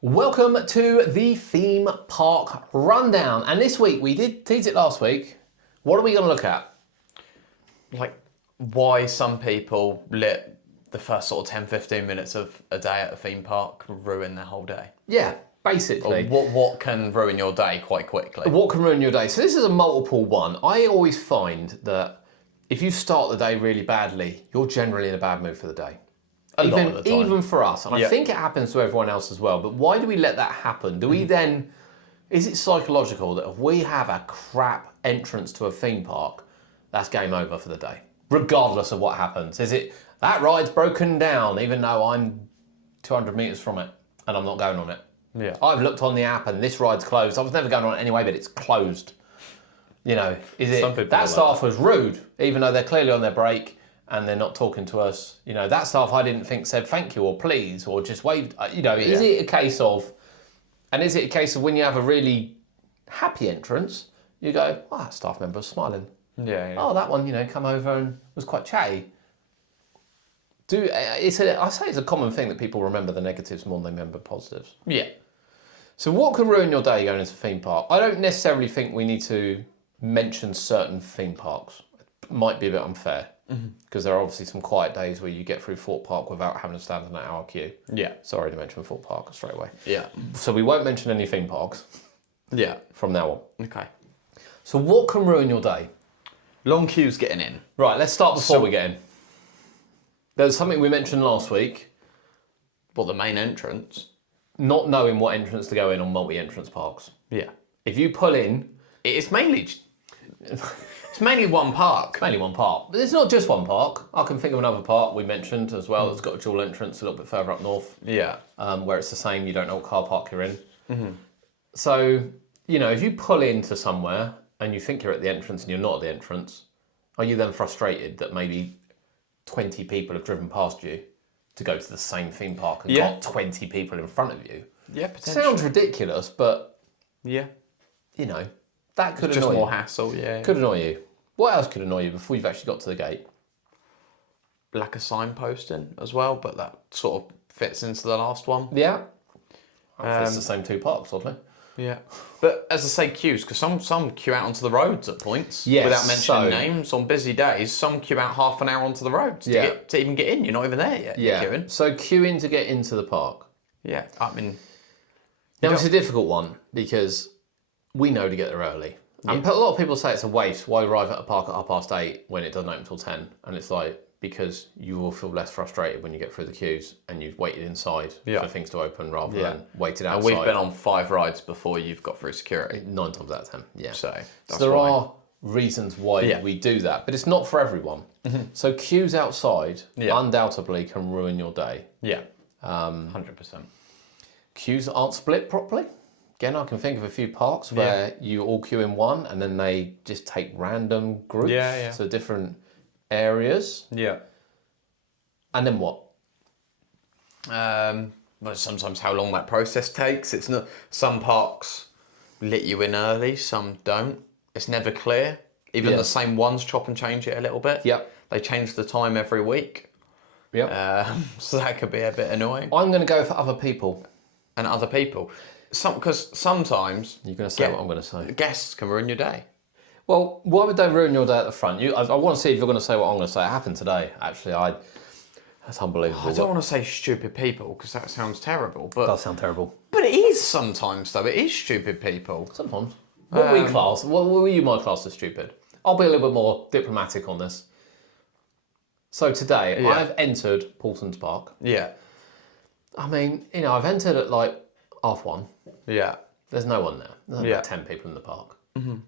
Welcome to the theme park rundown. And this week, we did tease it last week. What are we going to look at? Like why some people let the first sort of 10, 15 minutes of a day at a theme park ruin their whole day. Yeah, Or basically. what can ruin your day quite quickly. What can ruin your day? So this is a multiple one. I always find that if you start the day really badly, you're generally in a bad mood for the day. A lot of the time. Even for us. And I Yeah. think it happens to everyone else as well. But why do we let that happen? Do we then... Is it psychological that if we have a crap entrance to a theme park, that's game over for the day? Regardless of what happens. Is it, that ride's broken down, even though I'm 200 metres from it and I'm not going on it? Yeah. I've looked on the app and this ride's closed. I was never going on it anyway, but it's closed. You know, is it Some people are that like staff was rude, even though they're clearly on their break and they're not talking to us? You know, that staff I didn't think said thank you or please or just waved. You know, is it a case of, and is it a case of when you have a really happy entrance, you go, oh, that staff member was smiling. Yeah. Oh, that one, you know, come over and was quite chatty. I say it's a common thing that people remember the negatives more than they remember positives. Yeah. So what can ruin your day going into a theme park? I don't necessarily think we need to mention certain theme parks. It might be a bit unfair because there are obviously some quiet days where you get through Fort Park without having to stand in that hour queue. Yeah. Sorry to mention Fort Park straight away. Yeah. So we won't mention any theme parks Yeah. from now on. Okay. So what can ruin your day? Long queues getting in. Right, let's start before we get in. There was something we mentioned last week, Well, the main entrance. not knowing what entrance to go in on multi-entrance parks. Yeah. If you pull in, It's mainly one park. mainly one park. But it's not just one park. I can think of another park we mentioned as well that's got a dual entrance a little bit further up north, Yeah. where it's the same, you don't know what car park you're in. So, you know, if you pull into somewhere and you think you're at the entrance and you're not at the entrance, are you then frustrated that maybe 20 people have driven past you to go to the same theme park and Yeah. got 20 people in front of you? Yeah, potentially. Sounds ridiculous, but, Yeah. you know, that could Just annoy more you. hassle, yeah. Could annoy you. What else could annoy you before you've actually got to the gate? Lack of signposting as well, but that sort of fits into the last one. Yeah. It's the same two parks, oddly. Yeah, but as I say, queues, because some queue out onto the roads at points Yes, without mentioning so- names. On busy days, some queue out half an hour onto the roads to even get in. You're not even there yet. Yeah. You're queuing. So queuing to get into the park. Yeah, I mean, Now, it's a difficult one because we know to get there early. And a lot of people say it's a waste. Why arrive at a park at 8:30 when it doesn't open until 10? And it's like, because you will feel less frustrated when you get through the queues and you've waited inside Yeah. for things to open rather Yeah. than waited and outside. we've been on 5 rides before you've got through security. 9 times out of 10, yeah. So that's there why. are reasons why Yeah. we do that, but it's not for everyone. So queues outside Yeah. undoubtedly can ruin your day. Yeah, 100%. Queues aren't split properly. Again, I can think of a few parks where you all queue in one and then they just take random groups Yeah. to different areas. Yeah. And then what? Well, sometimes how long that process takes. It's not. Some parks let you in early, some don't. It's never clear. Even Yeah. the same ones chop and change it a little bit. Yep. They change the time every week. Yep. So that could be a bit annoying. I'm going to go for other people. And other people. Because sometimes You're going to say what I'm going to say. guests can ruin your day. Well, why would they ruin your day at the front? I want to see if you're going to say what I'm going to say. It happened today, actually. That's unbelievable. I don't want to say stupid people because that sounds terrible. But That does sound terrible. but it is sometimes though. It is stupid people. Sometimes. What we class? What were you my class as stupid? I'll be a little bit more diplomatic on this. So today, Yeah. I've entered Paulson's Park. Yeah. I mean, you know, I've entered at like 1:30. Yeah. There's no one there. There's only Yeah. about 10 people in the park. And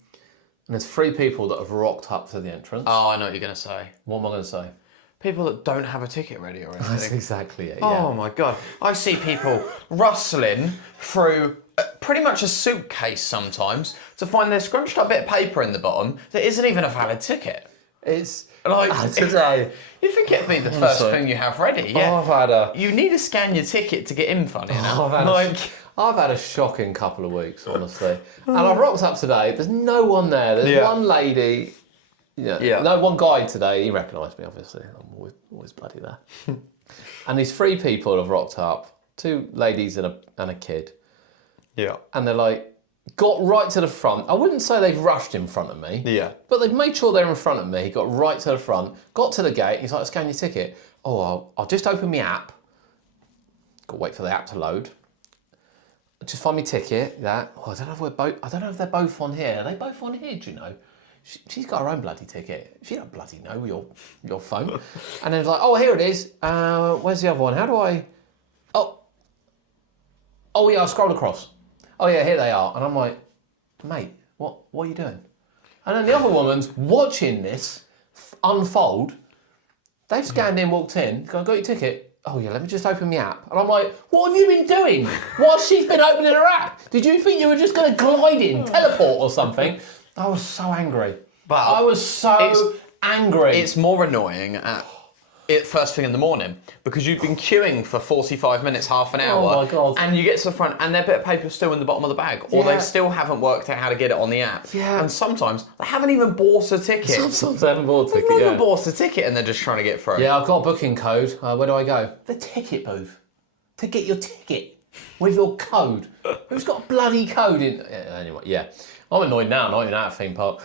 there's 3 people that have rocked up to the entrance. Oh, I know what you're gonna say. What am I going to say? People that don't have a ticket ready or That's anything. exactly it, Oh yeah. my god. I see people rustling through pretty much a suitcase sometimes to find their scrunched up bit of paper in the bottom that isn't even a valid ticket. It's Like today. you think it'd be the first Honestly. thing you have ready, yeah. I've had a You need to scan your ticket to get in, funny enough. I've had a shocking couple of weeks, honestly. And I rocked up today. There's no one there. There's Yeah. one lady. Yeah. No, one guy today. He recognised me, obviously. I'm always bloody there. And these 3 people have rocked up two ladies and a kid, Yeah. and they're like, got right to the front. I wouldn't say they've rushed in front of me. Yeah. But they've made sure they're in front of me, got right to the front, got to the gate. He's like, scan your ticket. Oh, I'll just open my app. Got to wait for the app to load. Just find my ticket. That. Oh, I don't know if they're both on here. Are they both on here? Do you know? She's got her own bloody ticket. She don't bloody know your phone. And then it's like, oh, here it is. Where's the other one? How do I? Oh yeah, I scrolled across. Oh yeah, here they are. And I'm like, mate, what are you doing? And then the other woman's watching this unfold. They've scanned in, walked in, got your ticket. Oh yeah, let me just open my app. And I'm like, what have you been doing while she's been opening her app? Did you think you were just going to glide in, teleport or something? I was so angry. I was so angry. It's more annoying at first thing in the morning because you've been queuing for 45 minutes, half an hour. Oh my God. And you get to the front and their bit of paper's still in the bottom of the bag, or Yeah. they still haven't worked out how to get it on the app. Yeah. And sometimes they haven't even bought a ticket. Sometimes I haven't bought a They've ticket, not yeah. even bought a ticket and they're just trying to get through. Yeah, I've got a booking code. Where do I go? The ticket booth. To get your ticket with your code. Who's got a bloody code in? Yeah, anyway, yeah. I'm annoyed now, not even at a theme park.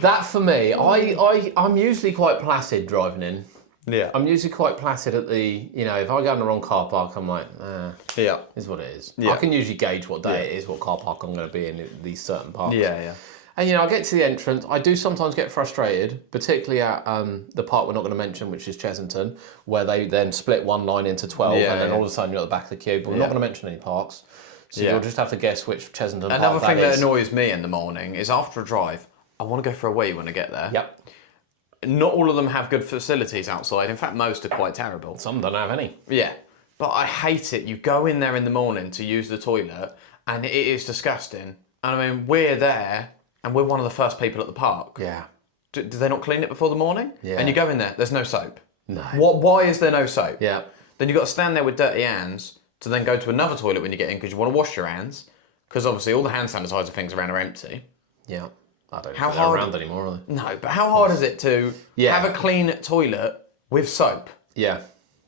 That for me, I'm usually quite placid driving in. Yeah. I'm usually quite placid at the, if I go in the wrong car park, I'm like, Yeah. is what it is. Yeah. I can usually gauge what day it is, what car park I'm going to be in these certain parks. Yeah. And I get to the entrance. I do sometimes get frustrated, particularly at the park we're not going to mention, which is Chesington, where they then split one line into 12, and then all of a sudden you're at the back of the queue. But we're not going to mention any parks, so you'll just have to guess which Chesington park Another thing that that is. annoys me in the morning is after a drive, I want to go for a wee when I get there. Yep. Not all of them have good facilities outside. In fact, most are quite terrible. Some don't have any. Yeah. But I hate it. You go in there in the morning to use the toilet and it is disgusting. And I mean, we're there and we're one of the first people at the park. Yeah. Do they not clean it before the morning? Yeah. And you go in there, there's no soap. No. Why is there no soap? Yeah. Then you've got to stand there with dirty hands to then go to another toilet when you get in because you want to wash your hands. Because obviously all the hand sanitizer things around are empty. Yeah. I don't How think they're hard- around anymore, are they? No, but how hard is it to have a clean toilet with soap? Yeah.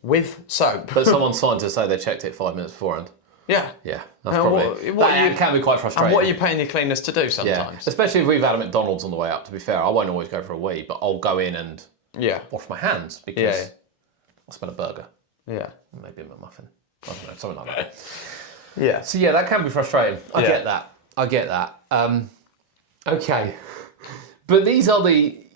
With soap. But someone signed to say they checked it 5 minutes beforehand. Yeah. Yeah. That's Now, probably... what that can be quite frustrating. And what are you paying your cleaners to do Yeah. sometimes? Especially if we've had a McDonald's on the way up, to be fair. I won't always go for a wee, but I'll go in and Yeah. wash my hands because Yeah. I'll smell a burger. Yeah. Maybe a McMuffin. I don't know, something like that. Yeah. So yeah, that can be frustrating. I Yeah. get that. Okay. But these are we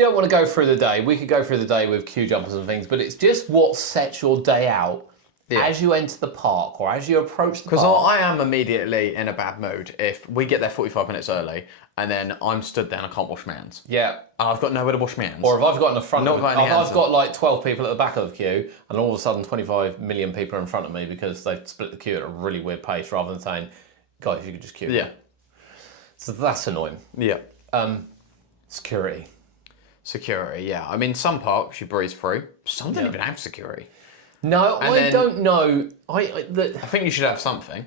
don't want to go through the day. We could go through the day with queue jumpers and things, but it's just what sets your day out as you enter the park or as you approach the park. Because I am immediately in a bad mood if we get there 45 minutes early and then I'm stood there and I can't wash my hands. Yeah. And I've got nowhere to wash my hands. Or if I've got in the front Not of got any I've hands got like 12 people at the back of the queue and all of a sudden 25 million people are in front of me because they've split the queue at a really weird pace rather than saying, guys, you could just queue. Yeah. So that's annoying. Yeah. Security. Security, yeah. I mean, some parks you breeze through. Some don't even have security. No, And I then- don't know. I think you should have something.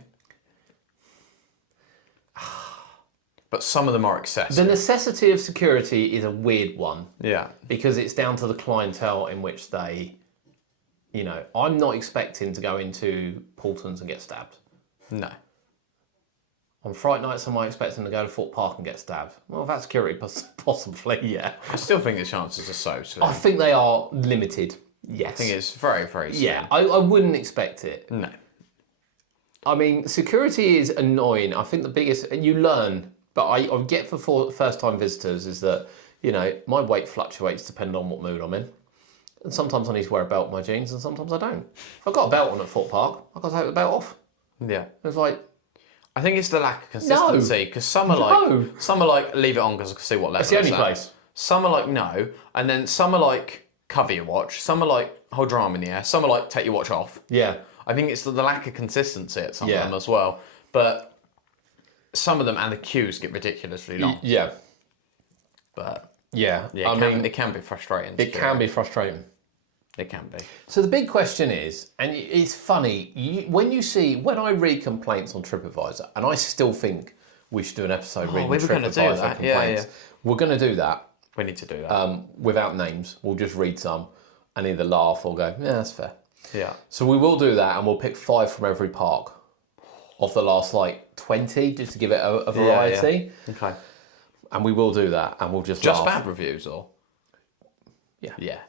But some of them are The excessive. necessity of security is a weird one Yeah. because it's down to the clientele in which they, I'm not expecting to go into Paultons and get stabbed. No. On Fright nights, am I expecting to go to Fort Park and get stabbed? Well, that's security, possibly, yeah. I still think the chances are so slim. I think they are limited, yes. I think it's very, very slim. Yeah, I wouldn't expect it. No. I mean, security is annoying. I think the biggest, you learn, but I get for first-time visitors is that, my weight fluctuates depending on what mood I'm in. And sometimes I need to wear a belt on my jeans and sometimes I don't. If I've got a belt on at Fort Park, I've got to take the belt off. Yeah. It's like, I think it's the lack of consistency because some are like leave it on because I can see what level it's the only at. place. Some are like no, and then some are like cover your watch. Some are like hold your arm in the air. Some are like take your watch off. Yeah. I think it's the lack of consistency at some of Yeah. them as well. But some of them and the queues get ridiculously long. Yeah. But Yeah. yeah, it can be frustrating. It can be frustrating. It can be. So the big question is, and it's funny, when I read complaints on TripAdvisor, and I still think we should do an episode reading we were gonna do TripAdvisor that. complaints. Yeah. We're going to do that We need to do that. without names. We'll just read some and either laugh or go, yeah, that's fair. Yeah. So we will do that, and we'll pick 5 from every park of the last 20, just to give it a variety. Yeah. Okay. And we will do that, and we'll just Just laugh. bad reviews, or? Yeah. Yeah.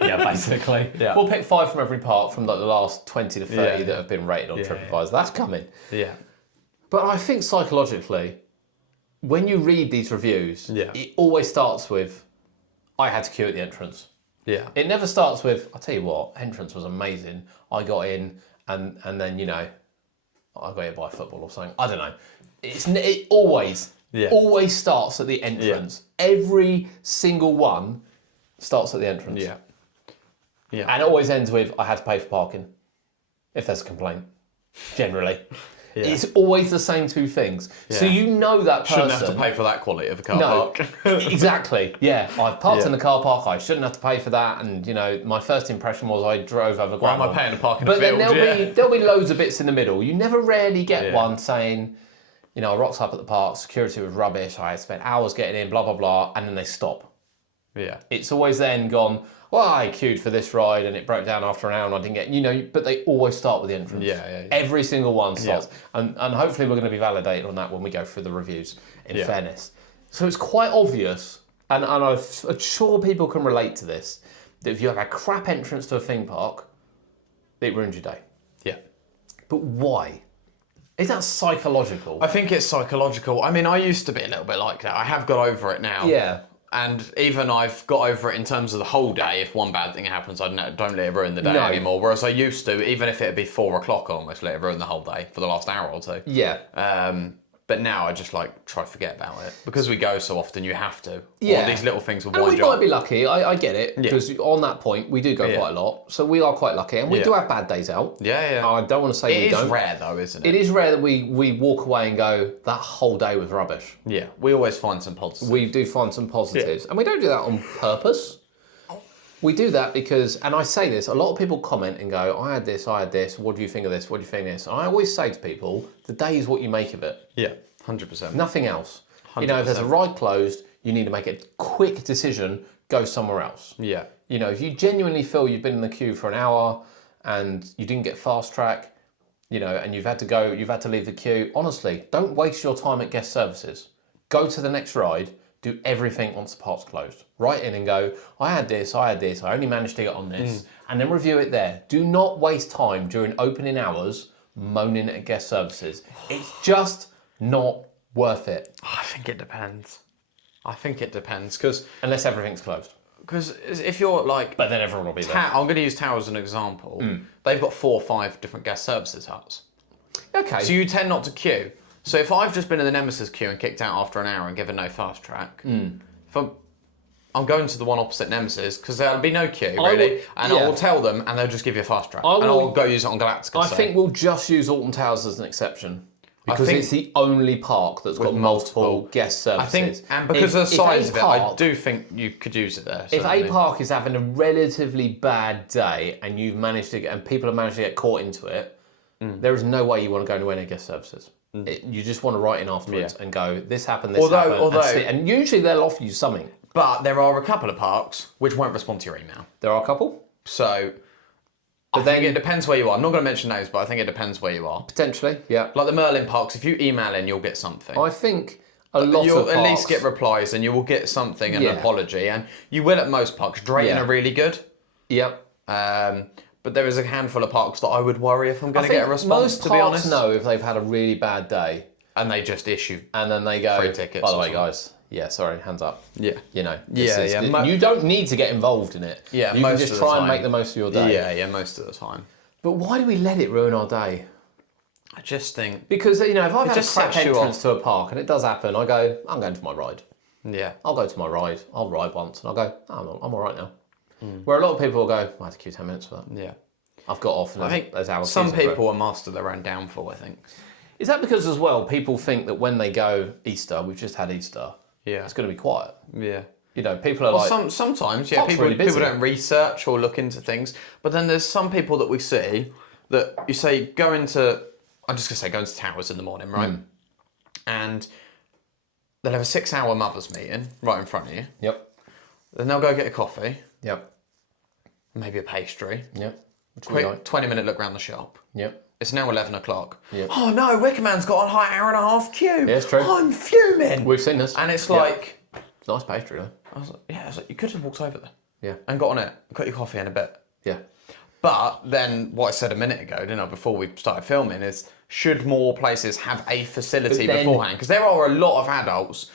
Yeah, basically. Yeah. We'll pick 5 from every park from the last 20 to 30 Yeah. that have been rated on Yeah, TripAdvisor. That's coming. Yeah. But I think psychologically, when you read these reviews, Yeah. it always starts with, I had to queue at the entrance. Yeah. It never starts with, I'll tell you what, entrance was amazing. I got in and then, I got hit by a football or something. I don't know. It always starts at the entrance. Every single one starts at the entrance. Yeah. Yeah. And it always ends with, I had to pay for parking, if there's a complaint, generally. Yeah. It's always the same 2 things. So you know that person... Shouldn't have to pay for that quality of a car No, park. exactly. Yeah, I've parked in the car park. I shouldn't have to pay for that. And my first impression was I drove over. Why am I paying to park in a But then field? there'll be loads of bits in the middle. You never rarely get one saying, I rocked up at the park. Security was rubbish. I had spent hours getting in. Blah blah blah. And then they stop. Yeah. It's always then gone, well, I queued for this ride and it broke down after an hour and I didn't get, but they always start with the entrance. Yeah. Every single one starts. And hopefully we're going to be validated on that when we go through the reviews, in fairness. So it's quite obvious, and I'm sure people can relate to this, that if you have a crap entrance to a theme park, it ruins your day. Yeah. But why? Is that psychological? I think it's psychological. I mean, I used to be a little bit like that. I have got over it now. Yeah. And even I've got over it in terms of the whole day. If one bad thing happens, I don't let it ruin the day No. anymore. Whereas I used to, even if it'd be 4 o'clock, I almost let it ruin the whole day for the last hour or 2. Yeah. But now I just try to forget about it. Because we go so often, you have to. Yeah. All these little things will And wind we you might up. be lucky, I get it, because on that point, we do go quite a lot. So we are quite lucky, and we do have bad days out. Yeah. I don't want to say we It don't. is rare though, isn't it? It is rare that we walk away and go, that whole day was rubbish. Yeah, we always find some positives. We do find some positives. And we don't do that on purpose. We do that because, and I say this, a lot of people comment and go, I had this, what do you think of this, what do you think of this? And I always say to people, the day is what you make of it. Yeah, 100%. Nothing else. 100%. If there's a ride closed, you need to make a quick decision, go somewhere else. Yeah. If you genuinely feel you've been in the queue for an hour and you didn't get fast track, and you've had to leave the queue, honestly, don't waste your time at guest services. Go to the next ride, do everything once the park's closed. Write in and go, I had this, I only managed to get on this, and then review it there. Do not waste time during opening hours moaning at guest services. It's just not worth it. I think it depends. Because Unless everything's closed. if you're But then everyone will be there. I'm going to use Tower as an example. They've got 4 or 5 different guest services huts. Okay. So you tend not to queue. So if I've just been in the Nemesis queue and kicked out after an hour and given no fast track, if I'm going to the one opposite Nemesis because there'll be no queue really, I will tell them and they'll just give you a fast track, and I'll go use it on Galactica. I think we'll just use Alton Towers as an exception. Because think it's the only park that's got multiple guest services. I think, and because of the size of it, I do think you could use it there. If certainly. a park is having a relatively bad day and you've managed to and people have managed to get caught into it, there is no way you want to go anywhere near guest services. You just want to write in afterwards and go, this happened, this happened, and usually they'll offer you something. But there are a couple of parks which won't respond to your email. There are a couple. So I think it depends where you are. I'm not going to mention names, but I think it depends where you are. Potentially, yeah. Like the Merlin parks, if you email in, you'll get something. I think a lot You'll of parks... at least get replies and you will get something, an apology. And you will at most parks. Drayton are really good. Yep. But there is a handful of parks that I would worry if I'm going to get a response, to be honest. Most parks know if they've had a really bad day. And they just issue And then they go, free tickets by the or way, something. guys, sorry, hands up. Yeah. You don't need to get involved in it. Yeah, you most can just of the try and time. make the most of your day. Yeah, most of the time. But why do we let it ruin our day? I just think... Because, if I've had a just crap sets you entrance off. to a park, and it does happen, I go, I'm going for my ride. Yeah. I'll go to my ride. I'll ride once, and I'll go, I'm all right now. Where a lot of people will go, I had to queue 10 minutes for that. Yeah. I've got off, and I think there's hours. some people are master their own downfall, I think. Is that because, as well, people think that when they go Easter, we've just had Easter, it's going to be quiet? Yeah. People are like... Sometimes, Park's people, really busy. people don't research or look into things. But then there's some people that we see that you say, go into Towers in the morning, right? And they'll have a 6-hour mothers meeting right in front of you. Yep. Then they'll go get a coffee. Yep. maybe a pastry. Yep. Which we Quick like. 20-minute look round the shop. Yep. It's now 11 o'clock. Yep. Oh no, Wickerman's got a high hour and a half queue. Yeah, it's true. I'm fuming. We've seen this. And it's Yep. like, It's nice pastry though. I was like, you could have walked over there. Yeah. And got on it, got your coffee in a bit. Yeah. But then what I said a minute ago, didn't I, before we started filming, is should more places have a facility But then- beforehand? Because there are a lot of adults,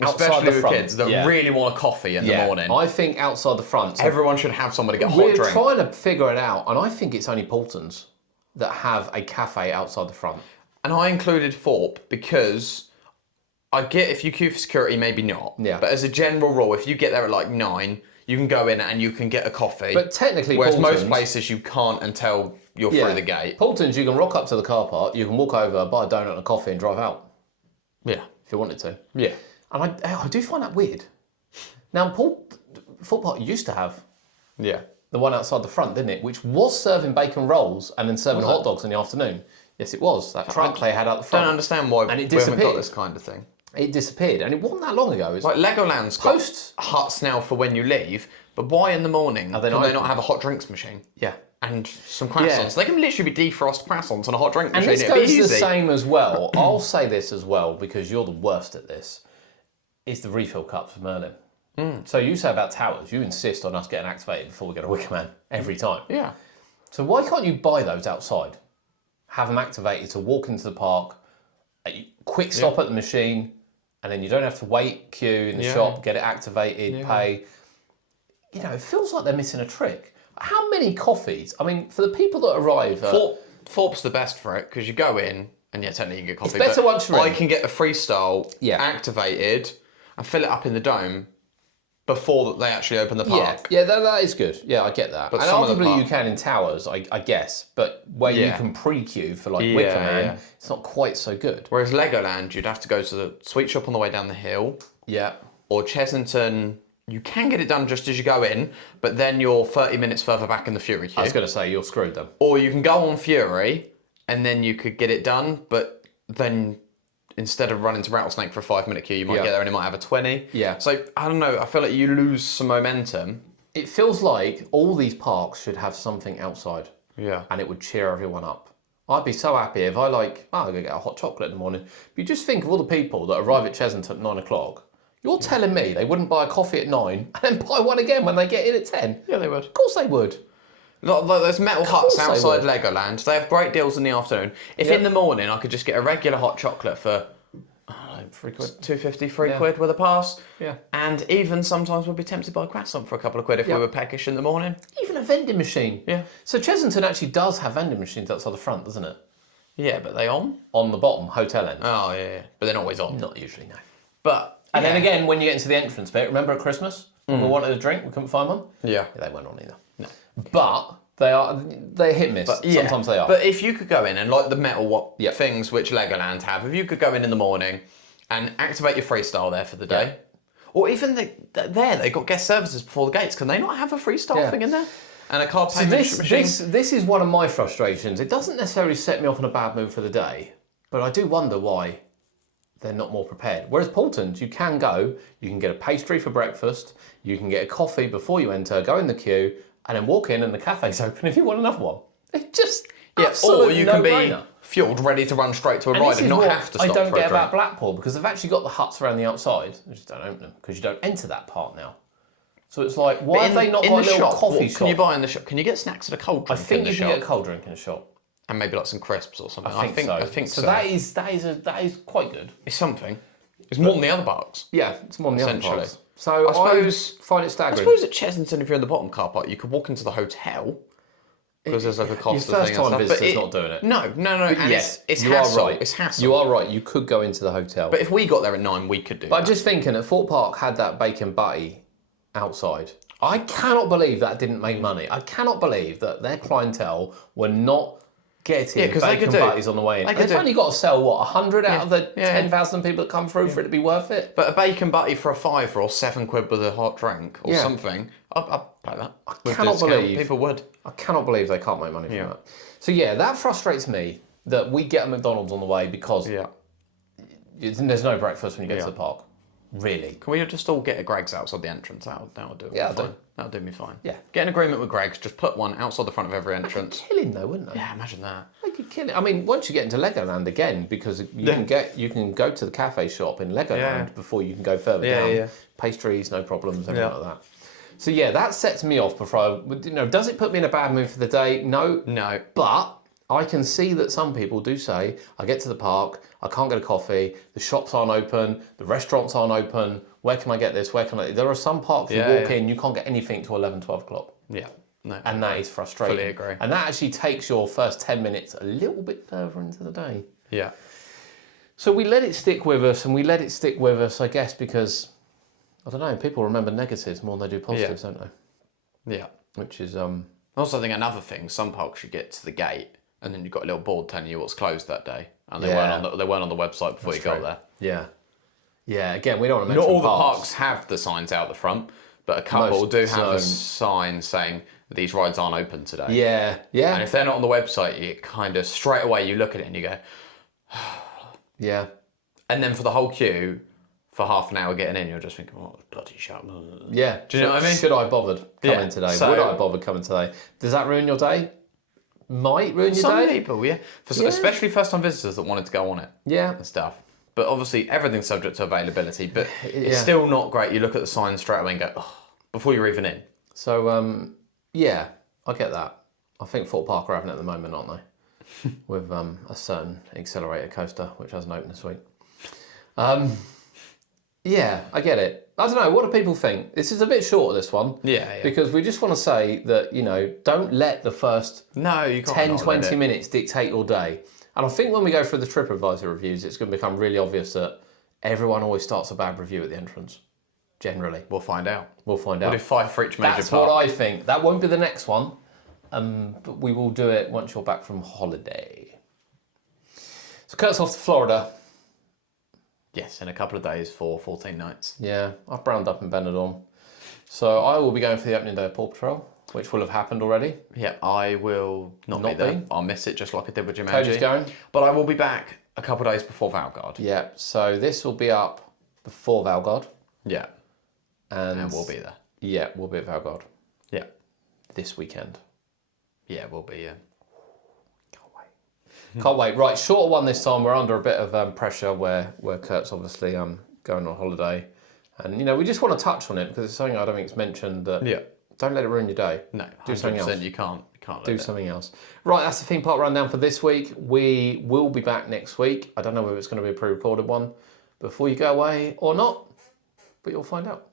Outside especially the with front, kids, that yeah. really want a coffee in the morning. I think outside the front. So Everyone should have someone to get a hot we're drink. trying to figure it out, and I think it's only Paultons that have a cafe outside the front. And I included Thorpe because I get if you queue for security, maybe not. Yeah. But as a general rule, if you get there at like 9, you can go in and you can get a coffee. But technically, whereas most Paultons- places you can't until you're through the gate. Paultons, you can rock up to the car park, you can walk over, buy a donut and a coffee, and drive out Yeah. if you wanted to. Yeah. And I do find that weird. Now, Thorpe Park used to have Yeah. the one outside the front, didn't it? Which was serving bacon rolls and then serving hot dogs in the afternoon. Yes, it was. That truck they had out the front. Don't understand why And it we haven't disappeared. got this kind of thing. It disappeared, and it wasn't that long ago. It's Like Legoland's Post- got huts now for when you leave, but why in the morning they can not they open? not have a hot drinks machine? yeah. And some croissants. They can literally be defrost croissants on a hot drink And machine. this It'd be goes the easy. same as well. I'll say this as well because you're the worst at this. Is the refill cups for Merlin. So you say about towers, you insist on us getting activated before we go to Wickerman every time. Yeah. So why can't you buy those outside? Have them activated to walk into the park, a quick stop at the machine, and then you don't have to wait, queue in the shop, get it activated, pay. You know, it feels like they're missing a trick. How many coffees? I mean, for the people that arrive, Thorpe's the best for it because you go in and technically you can get coffee. better but once you're I in. can get the freestyle activated and fill it up in the dome before they actually open the park. Yeah, that is good. Yeah, I get that. But And some of the arguably you park- can in towers, I guess, but where you Yeah. can pre-queue for like Yeah, Wickerman, yeah. it's not quite so good. Whereas Legoland, you'd have to go to the sweet shop on the way down the hill, Yeah. or Chesington. You can get it done just as you go in, but then you're 30 minutes further back in the Fury queue. I was going to say, you're screwed then. Or you can go on Fury, and then you could get it done, but then instead of running to Rattlesnake for a 5-minute queue, you might Yeah. get there and it might have a 20. Yeah. So, I don't know, I feel like you lose some momentum. It feels like all these parks should have something outside Yeah. and it would cheer everyone up. I'd be so happy if I I'm going to get a hot chocolate in the morning. But you just think of all the people that arrive at Chesington at 9 o'clock. You're telling me they wouldn't buy a coffee at 9 and then buy one again when they get in at 10? Yeah, they would. Of course they would. Like those metal course huts they outside would. Legoland, they have great deals in the afternoon. If Yeah. in the morning I could just get a regular hot chocolate for £3. 2.50, £3 Yeah. quid with a pass. Yeah. And even sometimes we'd be tempted by a croissant for a couple of quid if we were peckish in the morning. Even a vending machine. Yeah. So Chesington actually does have vending machines outside the front, doesn't it? Yeah, but they on? On the bottom, hotel end. Oh, yeah. But they're not always on. Not usually, no. But, And then again, when you get into the entrance bit, remember at Christmas when we wanted a drink, we couldn't find one? Yeah. Yeah, they weren't on either. No. But they're hit and miss. Yeah, Sometimes they are. But if you could go in and like the metal Yeah. things which Legoland have, if you could go in the morning and activate your freestyle there for the day, or even they got guest services before the gates, can they not have a freestyle Yeah. thing in there? And a card So payment this, machine? this is one of my frustrations. It doesn't necessarily set me off in a bad mood for the day, but I do wonder why they're not more prepared. Whereas Paultons, you can go, you can get a pastry for breakfast, you can get a coffee before you enter, go in the queue, and then walk in and the cafe's open if you want another one. It's just Or absolute you can be no-brainer. fueled, ready to run straight to a And ride this and is not what have to I stop don't for a get drink. about Blackpool because they've actually got the huts around the outside. They just don't open them because you don't enter that part now. So it's like, why have they not got a little coffee what shop? can you buy in the shop? Can you get snacks at a cold I drink think in the you shop? can get a cold drink in a shop. And maybe like some crisps or something. I think so. That is quite good. It's something. It's more than the other parks. Yeah, it's more than the other Essentially. parts. So I suppose- find it I staggering. suppose at Chesington, if you're in the bottom car park, you could walk into the hotel because there's like a cost Your of first thing and time stuff. visitor's not doing it. No. And yes, it's you hassle. are right. It's hassle. You are right. You could go into the hotel. But if we got there at 9, we could do But that. I'm just thinking, if Fort Park had that bacon butty outside, I cannot believe that didn't make money. I cannot believe that their clientele were not getting 'cause they bacon could do. butties on the way in. They could They've do. only got to sell, 100 out of the Yeah. 10,000 people that come through for it to be worth it? But a bacon butty for a £5 or £7 with a hot drink or Yeah. something, I'd pay that. With cannot discount, believe- people would. I cannot believe they can't make money from that. So yeah, that frustrates me that we get a McDonald's on the way because Yeah. there's no breakfast when you get to the park. Really. Can we just all get a Greg's outside the entrance? That'll do it. Yeah, Fine. That'll do me fine. Yeah. Get an agreement with Greggs. Just put one outside the front of every entrance. Killing though, wouldn't they? Yeah, imagine that. They could kill it. I mean, once you get into Legoland again, because you can go to the cafe shop in Legoland before you can go further down. Yeah. Pastries, no problems, everything like that. So yeah, that sets me off before does it put me in a bad mood for the day? No. No. But I can see that some people do say, I get to the park, I can't get a coffee, the shops aren't open, the restaurants aren't open, where can I get this, There are some parks you walk in, you can't get anything till 11, 12 o'clock. Yeah. No. And that is frustrating. Fully agree. And that actually takes your first 10 minutes a little bit further into the day. Yeah. So we let it stick with us, I guess, because, I don't know, people remember negatives more than they do positives, don't they? Yeah. Which is... I also think another thing, some parks you get to the gate and then you've got a little board telling you what's closed that day. And they weren't on the website before you got there. Yeah. Yeah, again, we don't want to mention Not all the parks have the signs out the front, but a couple do have a sign saying these rides aren't open today. Yeah, yeah. And if they're not on the website, you kind of straight away you look at it and you go, yeah. And then for the whole queue, for half an hour getting in, you're just thinking, oh, bloody shut. Yeah. Do you know what I mean? Should I have bothered coming today? Would I have bothered coming today? Does that ruin your day? Might ruin your day? Some people, yeah. Especially first-time visitors that wanted to go on it. Yeah. And stuff. But obviously, everything's subject to availability. But it's still not great. You look at the sign straight away and go, oh, before you're even in. So, yeah, I get that. I think Fort Park are having it at the moment, aren't they? With a certain accelerator coaster, which hasn't opened this week. Yeah, I get it. I don't know, what do people think? This is a bit short, this one. Yeah. Because we just want to say that, don't let the first 10, 20 minutes dictate your day. And I think when we go through the TripAdvisor reviews, it's going to become really obvious that everyone always starts a bad review at the entrance. Generally. We'll find out. We'll find We'll out. do 5 for each major That's park. what I think. That won't be the next one. But we will do it once you're back from holiday. So Kurt's off to Florida. Yes, in a couple of days for 14 nights. Yeah, I've browned up in Benidorm. So I will be going for the opening day of Paw Patrol, which will have happened already. Yeah, I will not be there. I'll miss it just like I did with Jumanji. Cody's going. But I will be back a couple of days before Valgard. Yeah, so this will be up before Valgard. Yeah. And we'll be there. Yeah, we'll be at Valgard. Yeah. This weekend. Yeah, we'll be, yeah. Can't wait. Right, shorter one this time. We're under a bit of pressure where Kurt's obviously going on holiday. And, we just want to touch on it because it's something I don't think it's mentioned that don't let it ruin your day. No, do something else. You can't do something else. Right, that's the theme park rundown for this week. We will be back next week. I don't know whether it's going to be a pre-recorded one before you go away or not, but you'll find out.